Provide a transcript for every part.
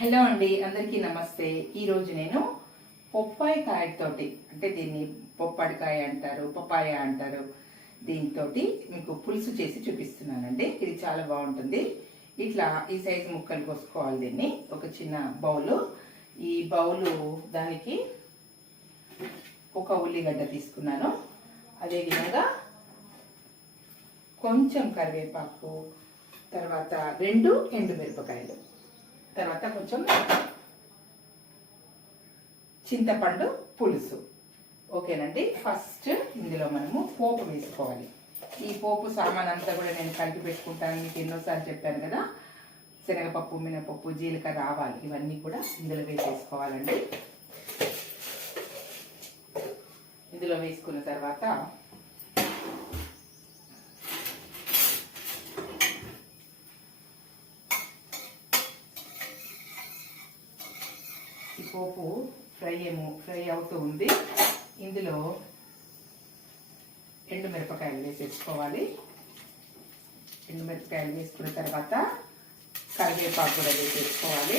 Hello అండి అందరికీ నమస్తే. ఈరోజు నేను పొప్పాయి కాయతోటి అంటే దీన్ని పొప్పడికాయ అంటారు పప్పాయ అంటారు దీంతో మీకు పులుసు చేసి చూపిస్తున్నానండి. ఇది చాలా బాగుంటుంది. ఇట్లా ఈ సైజు ముక్కలు కోసుకోవాలి దీన్ని. ఒక చిన్న బౌలు. ఈ బౌలు దానికి ఒక ఉల్లిగడ్డ తీసుకున్నాను. అదేవిధంగా కొంచెం కరివేపాకు తర్వాత రెండు ఎండుమిరపకాయలు. తర్వాత కొంచెం చింతపండు పులుసు. ఓకేనండి? ఫస్ట్ ఇందులో మనము పోపు వేసుకోవాలి. ఈ పోపు సామాన్ అంతా కూడా నేను కలిపి పెట్టుకుంటాను. మీకు ఎన్నోసార్లు చెప్పాను కదా. శనగపప్పు మినపప్పు జీలకర్ర ఆవాలు ఇవన్నీ కూడా ఇందులో వేసేసుకోవాలండి ఇందులో వేసుకున్న తర్వాత పోపు ఫ్రై ఏమో ఫ్రై అవుతూ ఉంది. ఇందులో ఎండు మిరపకాయలు వేసేసుకోవాలి. ఎండు మిరపకాయలు వేసుకున్న తర్వాత కరివేపాకు కూడా వేసేసుకోవాలి.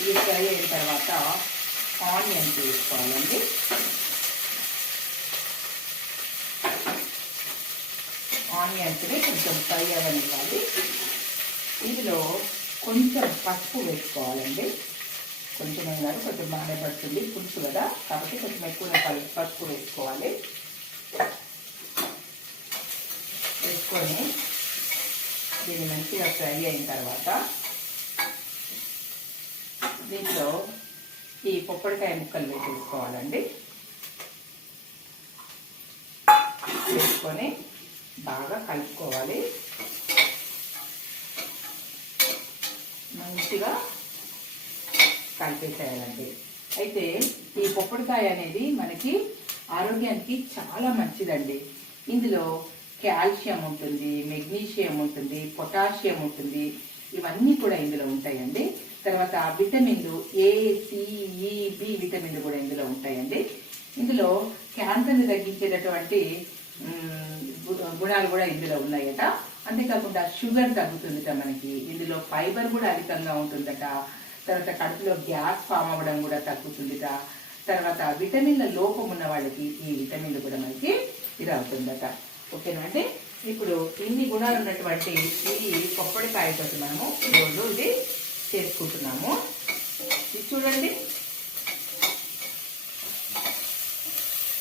ఇది ఫ్రై అయిన తర్వాత ఆనియన్స్ వేసుకోవాలండి. ఆనియన్స్ని కొంచెం ఫ్రై అవ్వనివ్వాలి ఇందులో కొంచెం పసుపు వేసుకోవాలండి. కొంచెం ఏం కాదు కొంచెం బాగానే పడుతుంది. పులుసు కదా. కాబట్టి కొంచెం ఎక్కువ పసుపు వేసుకోవాలి. వేసుకొని దీన్ని మంచిగా ఫ్రై అయిన తర్వాత దీంట్లో ఈ పొప్పడికాయ ముక్కలు వేసేసుకోవాలండి. వేసుకొని బాగా కలుపుకోవాలి. మంచిగా కలిపేసేయాలండి. అయితే ఈ పొప్పడికాయ అనేది మనకి ఆరోగ్యానికి చాలా మంచిదండి. ఇందులో కాల్షియం ఉంటుంది మెగ్నీషియం ఉంటుంది పొటాషియం ఉంటుంది. ఇవన్నీ కూడా ఇందులో ఉంటాయండి. తర్వాత విటమిన్లు ఏ సిఈ బి విటమిన్లు కూడా ఇందులో ఉంటాయండి. ఇందులో క్యాన్సర్ని తగ్గించేటటువంటి గుణాలు కూడా ఇందులో ఉన్నాయట. అంతేకాకుండా షుగర్ తగ్గుతుందిట మనకి. ఇందులో ఫైబర్ కూడా అధికంగా ఉంటుందట. తర్వాత కడుపులో గ్యాస్ ఫామ్ అవ్వడం కూడా తగ్గుతుందిట. తర్వాత విటమిన్ల లోపం ఉన్న వాళ్ళకి ఈ విటమిన్లు కూడా మనకి ఇది అవుతుందట ఓకేనా అంటే ఇప్పుడు ఇన్ని గుణాలు ఉన్నటువంటి ఈ పొప్పడికాయతో మనము రోజు ఇది చేసుకుంటున్నాము. ఇది చూడండి.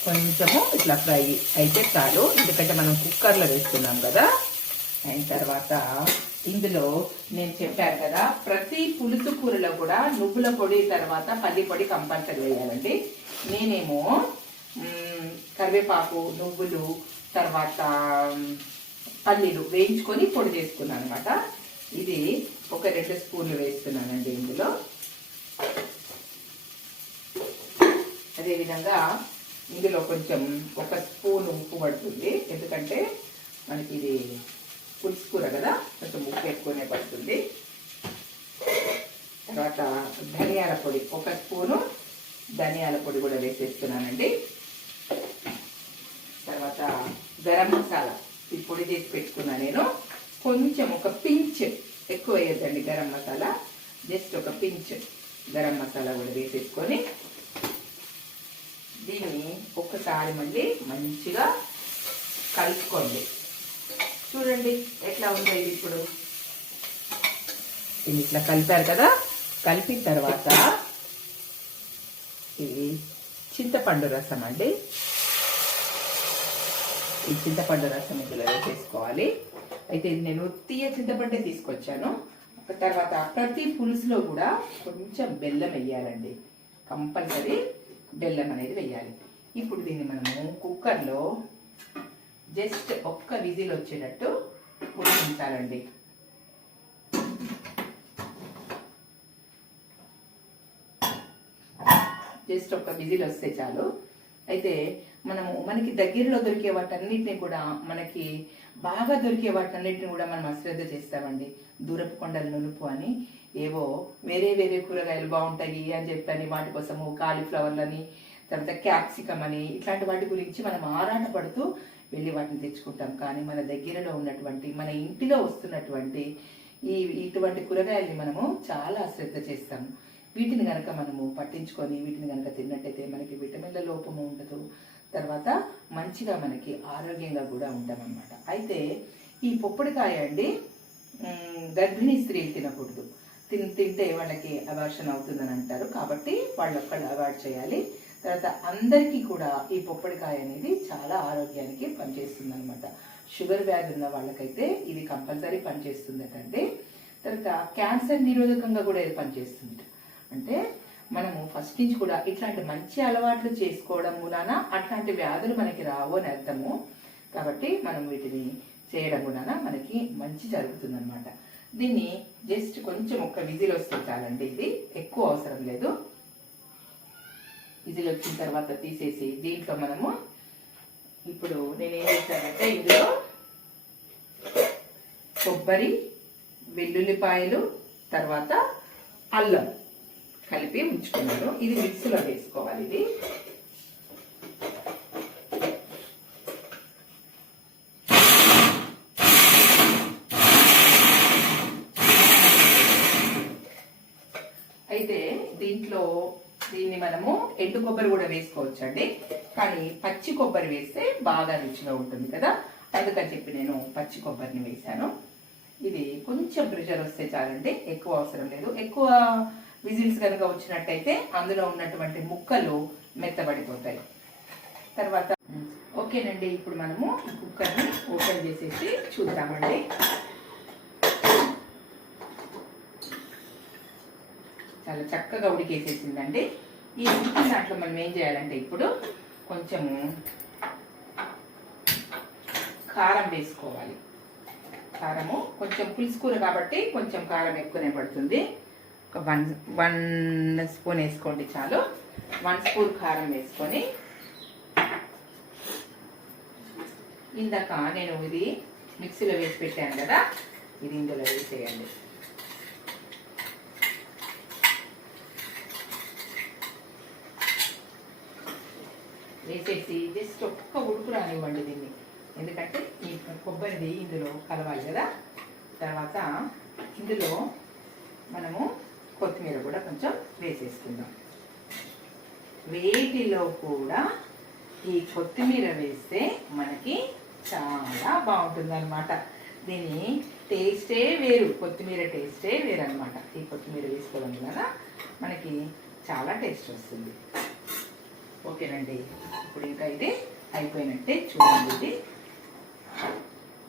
కొంచెము ఇట్లా ఫ్రై అయితే చాలు. ఎందుకంటే మనం కుక్కర్లో వేస్తున్నాం కదా. అయిన తర్వాత ఇందులో నేను చెప్పాను కదా ప్రతి పులుసు కూరలో కూడా నువ్వుల పొడి తర్వాత పల్లి పొడి కంపల్సరీ వేయాలండి. నేనేమో కరివేపాకు నువ్వులు తర్వాత పల్లీలు వేయించుకొని పొడి చేసుకున్నాను అనమాట ఇది ఒక రెండు స్పూన్లు వేస్తున్నానండి ఇందులో. అదేవిధంగా ఇందులో కొంచెం ఒక స్పూన్ ఉప్పు పడుతుంది. ఎందుకంటే మనకి ఇది పులుసు కూర కదా కొంచెం ఉప్పు ఎక్కువనే పడుతుంది. తర్వాత ధనియాల పొడి ఒక స్పూను ధనియాల పొడి కూడా వేసేస్తున్నానండి. తర్వాత గరం మసాలా ఈ పొడి చేసి పెట్టుకున్నా నేను. కొంచెం ఒక పించ్ ఎక్కువ వేయద్దండి గరం మసాలా. జస్ట్ ఒక పించ్ గరం మసాలా కూడా వేసేసుకొని దీన్ని ఒక్కసారి మళ్ళీ మంచిగా కలుపుకోండి. చూడండి ఎట్లా ఉందో ఇది ఇప్పుడు. దీన్ని ఇట్లా కలిపారు కదా? కలిపిన తర్వాత ఇది చింతపండు రసం అండి. ఈ చింతపండు రసం ఇందులో వేసేసుకోవాలి. అయితే ఇది నేను తీయ చింతపండే తీసుకొచ్చాను. తర్వాత ప్రతి పులుసులో కూడా కొంచెం బెల్లం వేయాలండి. కంపల్సరీ బెల్లం అనేది వేయాలి. ఇప్పుడు దీన్ని మనము కుక్కర్లో జస్ట్ ఒక్క విజిల్ వచ్చేటట్టు ఉడికించాలండి జస్ట్ ఒక విజిల్ వస్తే చాలు. అయితే మనము మనకి దగ్గరలో దొరికే వాటన్నిటిని కూడా మనకి బాగా దొరికే వాటన్నిటిని కూడా మనం అశ్రద్ధ చేస్తామండి. దూరపు కొండలు నునుపు అని. ఏవో వేరే వేరే కూరగాయలు బాగుంటాయి అని చెప్పని వాటి కోసము కాలీఫ్లవర్లని తర్వాత క్యాప్సికమ్ అని ఇట్లాంటి వాటి గురించి మనం ఆరాట పడుతూ వెళ్ళి వాటిని తెచ్చుకుంటాం. కానీ మన దగ్గరలో ఉన్నటువంటి మన ఇంటిలో వస్తున్నటువంటి ఈ ఇటువంటి కూరగాయల్ని మనము చాలా శ్రద్ధ చేస్తాము వీటిని కనుక మనము పట్టించుకొని వీటిని కనుక తిన్నట్టయితే మనకి విటమిన్ల లోపము ఉండదు. తర్వాత మంచిగా మనకి ఆరోగ్యంగా కూడా ఉంటామన్నమాట అయితే ఈ పొప్పడికాయ అండి గర్భిణీ స్త్రీలు తినకూడదు. తిన్ తింటే వాళ్ళకి అవార్షన్ అవుతుందని అంటారు. కాబట్టి వాళ్ళు ఒక్కళ్ళు అవాయిడ్ చేయాలి. తర్వాత అందరికీ కూడా ఈ పొప్పడికాయ అనేది చాలా ఆరోగ్యానికి పనిచేస్తుంది అనమాట షుగర్ వ్యాధి ఉన్న వాళ్ళకైతే ఇది కంపల్సరీ పనిచేస్తుందటండి. తర్వాత క్యాన్సర్ నిరోధకంగా కూడా ఇది పనిచేస్తుంది అంటే మనము ఫస్ట్ నుంచి కూడా ఇట్లాంటి మంచి అలవాట్లు చేసుకోవడం మూలాన అట్లాంటి వ్యాధులు మనకి రావు అని అర్థము. కాబట్టి మనం వీటిని చేయడం మూలాన మనకి మంచి జరుగుతుంది అనమాట దీన్ని జస్ట్ కొంచెం ఒక్క విజిల్ వస్తే చాలండి. ఇది ఎక్కువ అవసరం లేదు. విజిల్ వచ్చిన తర్వాత తీసేసి దీంట్లో మనము ఇప్పుడు నేను ఏం చేశానంటే ఇందులో కొబ్బరి వెల్లుల్లిపాయలు తర్వాత అల్లం కలిపి ఉంచుకున్నాను. ఇది మిక్సీలో వేసుకోవాలి ఇది. అయితే దీంట్లో దీన్ని మనము ఎండు కొబ్బరి కూడా వేసుకోవచ్చు అండి కానీ పచ్చి కొబ్బరి వేస్తే బాగా రుచిగా ఉంటుంది కదా. అందుకని చెప్పి నేను పచ్చి కొబ్బరిని వేశాను. ఇది కొంచెం ప్రెషర్ వస్తే చాలండి. ఎక్కువ అవసరం లేదు. ఎక్కువ విజిల్స్ కనుక వచ్చినట్టయితే అందులో ఉన్నటువంటి ముక్కలు మెత్తబడిపోతాయి. తర్వాత ఓకేనండి. ఇప్పుడు మనము కుక్కర్ని ఓపెన్ చేసేసి చూద్దామండి. చాలా చక్కగా ఉడికేసేసిందండి. ఈ ఉడికిన దాంట్లో మనం ఏం చేయాలంటే ఇప్పుడు కొంచెము కారం వేసుకోవాలి. కారము కొంచెం పులుసుకూర కాబట్టి కొంచెం కారం ఎక్కువనే పడుతుంది. ఒక వన్ వన్ స్పూన్ వేసుకోండి చాలు. వన్ స్పూన్ కారం వేసుకొని ఇందాక నేను ఇది మిక్సీలో వేసి పెట్టాను కదా ఇది ఇందులో వేసేయండి. వేసేసి జస్ట్ ఒక్క ఉడుకు రానివ్వండి దీన్ని. ఎందుకంటే ఈ కొబ్బరిది ఇందులో కలవాలి కదా. తర్వాత ఇందులో మనము కొత్తిమీర కూడా కొంచెం వేసేసుకుందాం. వేటిలో కూడా ఈ కొత్తిమీర వేస్తే మనకి చాలా బాగుంటుందన్నమాట. దీని టేస్టే వేరు కొత్తిమీర టేస్టే వేరు అనమాట ఈ కొత్తిమీర వేసుకోవడం వలన మనకి చాలా టేస్ట్ వస్తుంది. ఓకేనండి. ఇప్పుడు ఇంకా ఇది అయిపోయినట్టే చూడండి ఇది.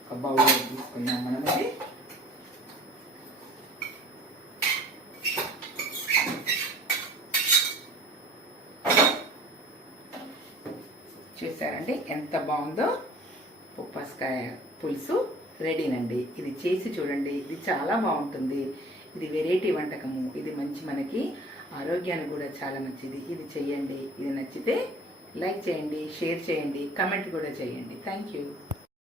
ఒక బౌల్లో తీసుకుందాం మనం ఇది. చూసారండి ఎంత బాగుందో? పుప్పస్కాయ పులుసు రెడీనండి. ఇది చేసి చూడండి. ఇది చాలా బాగుంటుంది. ఇది వెరైటీ వంటకము. ఇది మంచి మనకి ఆరోగ్యానికి కూడా చాలా మంచిది. ఇది చెయ్యండి. ఇది నచ్చితే లైక్ చేయండి షేర్ చేయండి కమెంట్ కూడా చేయండి. Thank you.